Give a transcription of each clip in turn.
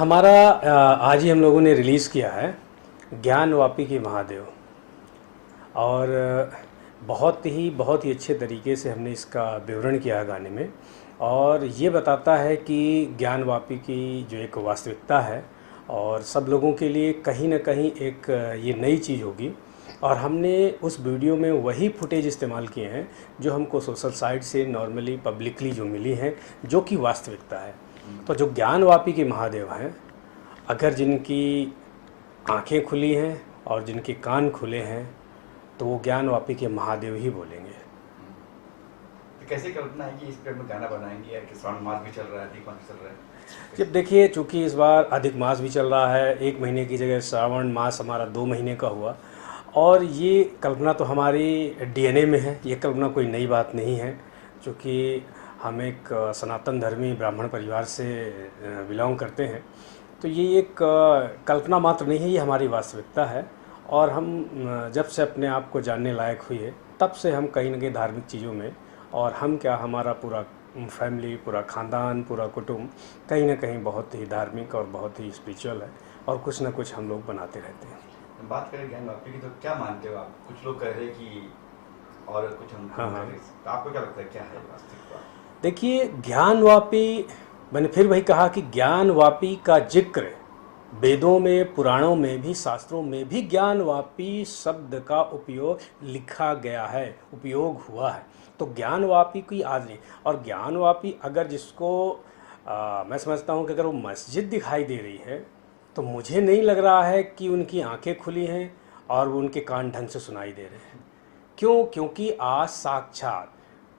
हमारा आज ही हम लोगों ने रिलीज़ किया है ज्ञानवापी के महादेव। और बहुत ही अच्छे तरीके से हमने इसका विवरण किया है गाने में। और ये बताता है कि ज्ञानवापी की जो एक वास्तविकता है और सब लोगों के लिए कहीं ना कहीं एक ये नई चीज़ होगी। और हमने उस वीडियो में वही फुटेज इस्तेमाल किए हैं जो हमको सोशल साइट से नॉर्मली पब्लिकली जो मिली हैं, जो कि वास्तविकता है। तो जो ज्ञानवापी के महादेव हैं, अगर जिनकी आंखें खुली हैं और जिनके कान खुले हैं तो वो ज्ञानवापी के महादेव ही बोलेंगे। तो कैसे कल्पना है कि इस पे हम गाना बनाएंगे या कि श्रावण मास भी चल रहा है, अधिक मास भी चल रहा है? जब देखिए, चूँकि इस बार अधिक मास भी चल रहा है, 1 महीने की जगह श्रावण मास हमारा 2 महीने का हुआ। और ये कल्पना तो हमारी डीएनए में है, ये कल्पना कोई नई बात नहीं है। चूँकि हम एक सनातन धर्मी ब्राह्मण परिवार से बिलोंग करते हैं, तो ये एक कल्पना मात्र नहीं है, ये हमारी वास्तविकता है। और हम जब से अपने आप को जानने लायक हुए तब से हम कहीं न कहीं धार्मिक चीज़ों में, और हम क्या, हमारा पूरा फैमिली, पूरा ख़ानदान, पूरा कुटुंब कहीं ना कहीं बहुत ही धार्मिक और बहुत ही स्पिरिचुअल है। और कुछ ना कुछ हम लोग बनाते रहते हैं। बात करें ज्ञानवापी की, तो क्या मानते हो आप? कुछ लोग कह रहे हैं कि और कुछ हम हाँ हाँ। तो आपको क्या लगता है, क्या है वास्तविकता? देखिए, ज्ञानवापी, मैंने फिर वही कहा कि ज्ञानवापी का जिक्र वेदों में, पुराणों में भी, शास्त्रों में भी ज्ञानवापी शब्द का उपयोग लिखा गया है, उपयोग हुआ है। तो ज्ञानवापी की आज नहीं। और ज्ञानवापी अगर जिसको मैं समझता हूँ कि अगर वो मस्जिद दिखाई दे रही है तो मुझे नहीं लग रहा है कि उनकी आंखें खुली हैं और वो उनके कान ढंग से सुनाई दे रहे हैं। क्यों? क्योंकि आज साक्षात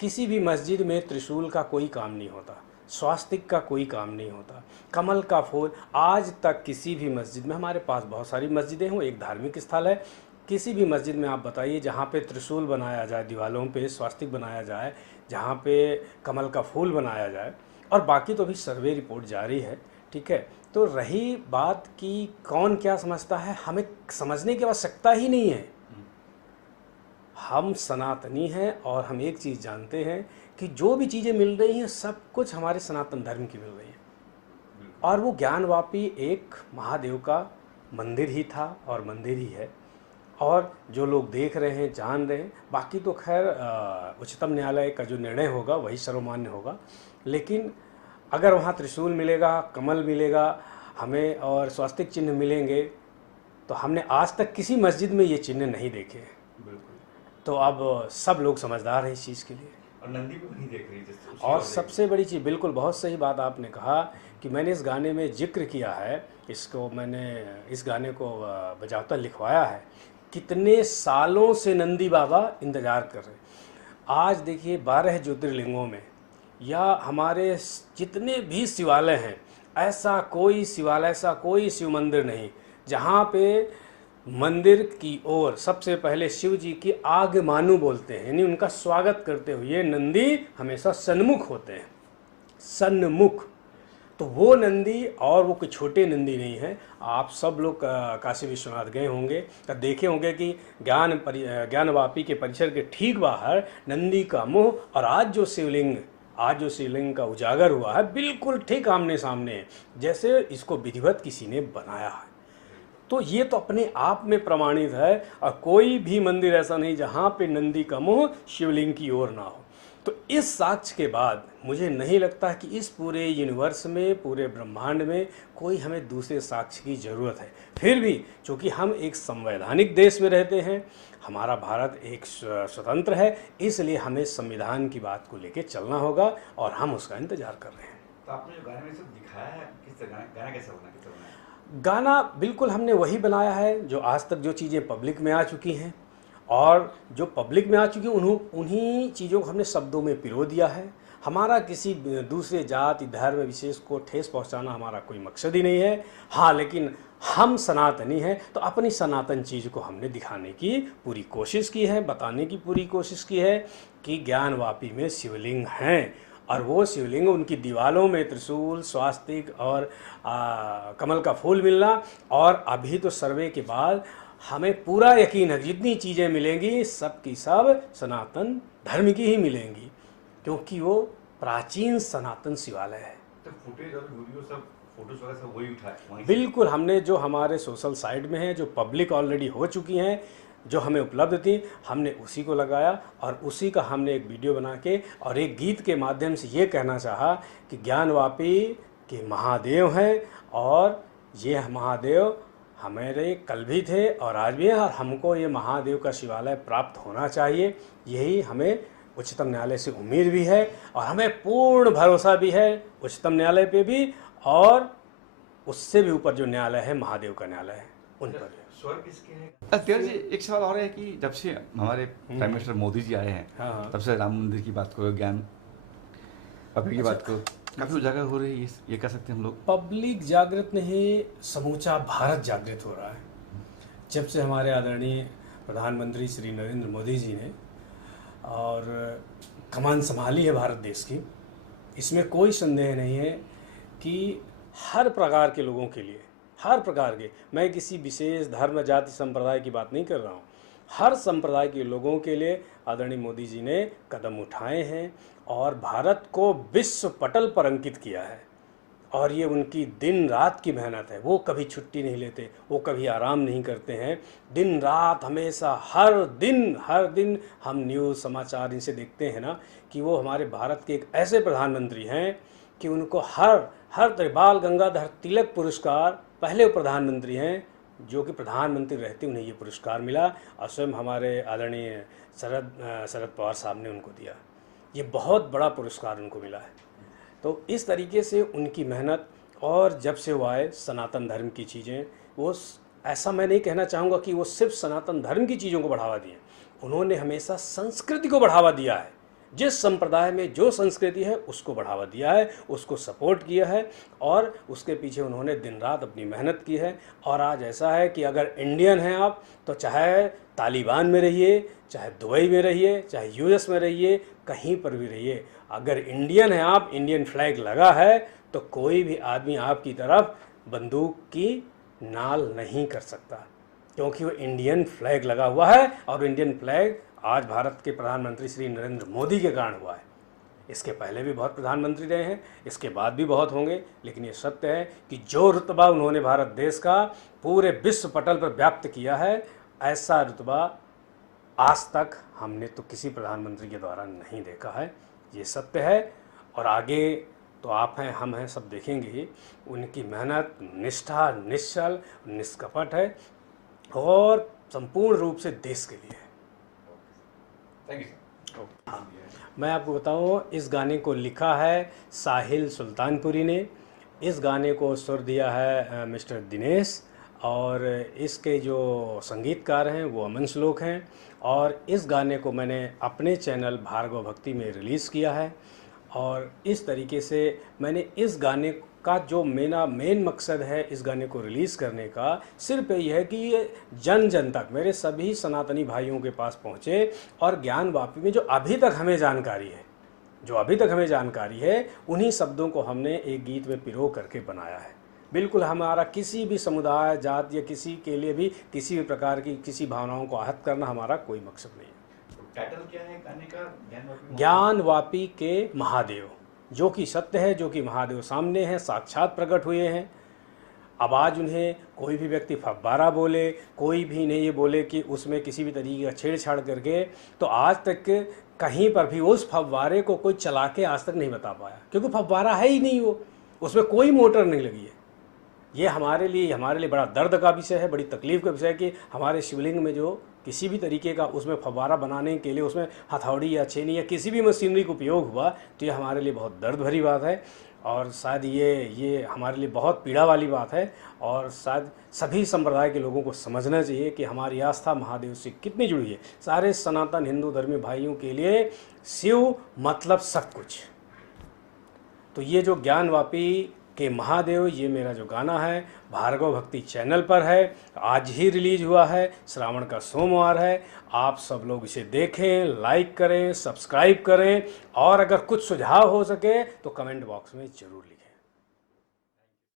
किसी भी मस्जिद में त्रिशूल का कोई काम नहीं होता, स्वास्तिक का कोई काम नहीं होता, कमल का फूल आज तक किसी भी मस्जिद में, हमारे पास बहुत सारी मस्जिदें हैं, एक धार्मिक स्थल है, किसी भी मस्जिद में आप बताइए जहाँ पे त्रिशूल बनाया जाए, दीवालों पे स्वास्तिक बनाया जाए, जहाँ पे कमल का फूल बनाया जाए। और बाकी तो अभी सर्वे रिपोर्ट जारी है, ठीक है। तो रही बात कि कौन क्या समझता है, हमें समझने की आवश्यकता ही नहीं है। हम सनातनी हैं और हम एक चीज़ जानते हैं कि जो भी चीज़ें मिल रही हैं सब कुछ हमारे सनातन धर्म की मिल रही है। और वो ज्ञानवापी एक महादेव का मंदिर ही था और मंदिर ही है। और जो लोग देख रहे हैं, जान रहे हैं, बाकी तो खैर उच्चतम न्यायालय का जो निर्णय होगा वही सर्वमान्य होगा। लेकिन अगर वहाँ त्रिशूल मिलेगा, कमल मिलेगा हमें और स्वास्तिक चिन्ह मिलेंगे, तो हमने आज तक किसी मस्जिद में ये चिन्ह नहीं देखे हैं। तो अब सब लोग समझदार हैं इस चीज़ के लिए। और नंदी भी नहीं देख रही जैसे। और सबसे बड़ी चीज़, बिल्कुल बहुत सही बात आपने कहा कि मैंने इस गाने में जिक्र किया है, इसको मैंने इस गाने को बजावता लिखवाया है। कितने सालों से नंदी बाबा इंतज़ार कर रहे हैं। आज देखिए, 12 ज्योतिर्लिंगों में या हमारे जितने भी शिवालय हैं, ऐसा कोई शिवालय, ऐसा कोई शिव मंदिर नहीं जहाँ पे मंदिर की ओर सबसे पहले शिव जी की आगमानु बोलते हैं, यानी उनका स्वागत करते हुए नंदी हमेशा सन्मुख होते हैं, सन्मुख। तो वो नंदी, और वो कोई छोटे नंदी नहीं है। आप सब लोग काशी विश्वनाथ गए होंगे तो देखे होंगे कि ज्ञानवापी के परिसर के ठीक बाहर नंदी का मुंह, और आज जो शिवलिंग का उजागर हुआ है बिल्कुल ठीक आमने सामने है, जैसे इसको विधिवत किसी ने बनाया है। तो ये तो अपने आप में प्रमाणित है। और कोई भी मंदिर ऐसा नहीं जहाँ पे नंदी का मुंह शिवलिंग की ओर ना हो। तो इस साक्ष्य के बाद मुझे नहीं लगता कि इस पूरे यूनिवर्स में, पूरे ब्रह्मांड में कोई हमें दूसरे साक्ष्य की ज़रूरत है। फिर भी चूँकि हम एक संवैधानिक देश में रहते हैं, हमारा भारत एक स्वतंत्र है, इसलिए हमें संविधान की बात को लेकर चलना होगा और हम उसका इंतज़ार कर रहे हैं। तो आपने जो गाने में सब दिखाया है, किस गाना कैसा होना, किस तरह? गाना बिल्कुल हमने वही बनाया है जो आज तक जो चीज़ें पब्लिक में आ चुकी हैं, और जो पब्लिक में आ चुकी हैं उन्हीं चीज़ों को हमने शब्दों में पिरो दिया है। हमारा किसी दूसरे जाति धर्म विशेष को ठेस पहुंचाना हमारा कोई मकसद ही नहीं है। हाँ, लेकिन हम सनातनी हैं तो अपनी सनातन चीज़ को हमने दिखाने की पूरी कोशिश की है, बताने की पूरी कोशिश की है कि ज्ञानवापी में शिवलिंग हैं, और वो शिवलिंग, उनकी दीवालों में त्रिशूल, स्वास्तिक और कमल का फूल मिलना। और अभी तो सर्वे के बाद हमें पूरा यकीन है जितनी चीज़ें मिलेंगी सब की सब सनातन धर्म की ही मिलेंगी, क्योंकि वो प्राचीन सनातन शिवालय है। तो फुटेज और वीडियो सब फोटोज वगैरह सब वही उठाए वहीं से? बिल्कुल, हमने जो हमारे सोशल साइट में है, जो पब्लिक ऑलरेडी हो चुकी हैं, जो हमें उपलब्ध थी, हमने उसी को लगाया और उसी का हमने एक वीडियो बना के और एक गीत के माध्यम से ये कहना चाहा कि ज्ञानवापी के महादेव हैं और ये महादेव हमारे कल भी थे और आज भी हैं और हमको ये महादेव का शिवालय प्राप्त होना चाहिए। यही हमें उच्चतम न्यायालय से उम्मीद भी है और हमें पूर्ण भरोसा भी है उच्चतम न्यायालय पे भी और उससे भी ऊपर जो न्यायालय है महादेव का न्यायालय है उन पर भी। स्वर्ग किसके है? तेरा जी एक सवाल और है कि जब से हमारे प्राइम मिनिस्टर मोदी जी आए हैं, हाँ। तब से राम मंदिर की बात करो, ज्ञान वापी की बात करो, काफी उजागर हो रही है, ये कह सकते हैं हम लोग। पब्लिक जागृत नहीं, समूचा भारत जागृत हो रहा है। जब से हमारे आदरणीय प्रधानमंत्री श्री नरेंद्र मोदी जी ने और कमान संभाली है भारत देश की, इसमें कोई संदेह नहीं है कि हर प्रकार के लोगों के लिए, हर प्रकार के, मैं किसी विशेष धर्म जाति संप्रदाय की बात नहीं कर रहा हूँ, हर संप्रदाय के लोगों के लिए आदरणीय मोदी जी ने कदम उठाए हैं और भारत को विश्व पटल पर अंकित किया है। और ये उनकी दिन रात की मेहनत है, वो कभी छुट्टी नहीं लेते, वो कभी आराम नहीं करते हैं, दिन रात हमेशा हर दिन हम न्यूज़ समाचार इनसे देखते हैं ना कि वो हमारे भारत के एक ऐसे प्रधानमंत्री हैं कि उनको हर बाल गंगाधर तिलक पुरस्कार, पहले प्रधानमंत्री हैं जो कि प्रधानमंत्री रहते उन्हें ये पुरस्कार मिला और स्वयं हमारे आदरणीय शरद पवार साहब ने उनको दिया। ये बहुत बड़ा पुरस्कार उनको मिला है। तो इस तरीके से उनकी मेहनत और जब से वो आए सनातन धर्म की चीज़ें, वो ऐसा मैं नहीं कहना चाहूँगा कि वो सिर्फ सनातन धर्म की चीज़ों को बढ़ावा दिए, उन्होंने हमेशा संस्कृति को बढ़ावा दिया है। जिस संप्रदाय में जो संस्कृति है उसको बढ़ावा दिया है, उसको सपोर्ट किया है और उसके पीछे उन्होंने दिन रात अपनी मेहनत की है। और आज ऐसा है कि अगर इंडियन हैं आप तो चाहे तालिबान में रहिए, चाहे दुबई में रहिए, चाहे यूएस में रहिए, कहीं पर भी रहिए, अगर इंडियन हैं आप, इंडियन फ्लैग लगा है तो कोई भी आदमी आपकी तरफ बंदूक की नाल नहीं कर सकता, क्योंकि वो इंडियन फ्लैग लगा हुआ है और इंडियन फ्लैग आज भारत के प्रधानमंत्री श्री नरेंद्र मोदी के कारण हुआ है। इसके पहले भी बहुत प्रधानमंत्री रहे हैं, इसके बाद भी बहुत होंगे, लेकिन ये सत्य है कि जो रुतबा उन्होंने भारत देश का पूरे विश्व पटल पर व्याप्त किया है, ऐसा रुतबा आज तक हमने तो किसी प्रधानमंत्री के द्वारा नहीं देखा है। ये सत्य है और आगे तो आप हैं, हम हैं, सब देखेंगे ही। उनकी मेहनत, निष्ठा, निश्चल, निष्कपट है और संपूर्ण रूप से देश के लिए है। Thank you sir. हाँ, मैं आपको बताऊँ, इस गाने को लिखा है साहिल सुल्तानपुरी ने, इस गाने को सुर दिया है मिस्टर दिनेश और इसके जो संगीतकार हैं वो अमन श्लोक हैं और इस गाने को मैंने अपने चैनल भार्गव भक्ति में रिलीज़ किया है। और इस तरीके से मैंने इस गाने का जो मेरा मेन मकसद है इस गाने को रिलीज़ करने का सिर्फ यही है कि ये जन जन तक, मेरे सभी सनातनी भाइयों के पास पहुँचे और ज्ञानवापी में जो अभी तक हमें जानकारी है उन्हीं शब्दों को हमने एक गीत में पिरो करके बनाया है। बिल्कुल हमारा किसी भी समुदाय, जात या किसी के लिए भी किसी भी प्रकार की किसी भावनाओं को आहत करना हमारा कोई मकसद नहीं है। टाइटल क्या है गाने का? ज्ञानवापी के महादेव, जो कि सत्य है, जो कि महादेव सामने हैं, साक्षात प्रकट हुए हैं। अब आज उन्हें कोई भी व्यक्ति फव्वारा बोले, कोई भी नहीं ये बोले कि उसमें किसी भी तरीके का छेड़छाड़ करके, तो आज तक कहीं पर भी उस फव्वारे को कोई चला के आज तक नहीं बता पाया, क्योंकि फव्वारा है ही नहीं, वो उसमें कोई मोटर नहीं लगी है। ये हमारे लिए बड़ा दर्द का विषय है, बड़ी तकलीफ़ का विषय है कि हमारे शिवलिंग में जो किसी भी तरीके का उसमें फव्वारा बनाने के लिए उसमें हथौड़ी या छेनी या किसी भी मशीनरी का उपयोग हुआ तो ये हमारे लिए बहुत दर्द भरी बात है और शायद ये हमारे लिए बहुत पीड़ा वाली बात है। और शायद सभी संप्रदाय के लोगों को समझना चाहिए कि हमारी आस्था महादेव से कितनी जुड़ी है। सारे सनातन हिंदू धर्मी भाइयों के लिए शिव मतलब सब कुछ। तो ये जो ज्ञानवापी के महादेव, ये मेरा जो गाना है भार्गव भक्ति चैनल पर है, आज ही रिलीज हुआ है, श्रावण का सोमवार है। आप सब लोग इसे देखें, लाइक करें, सब्सक्राइब करें और अगर कुछ सुझाव हो सके तो कमेंट बॉक्स में ज़रूर लिखें।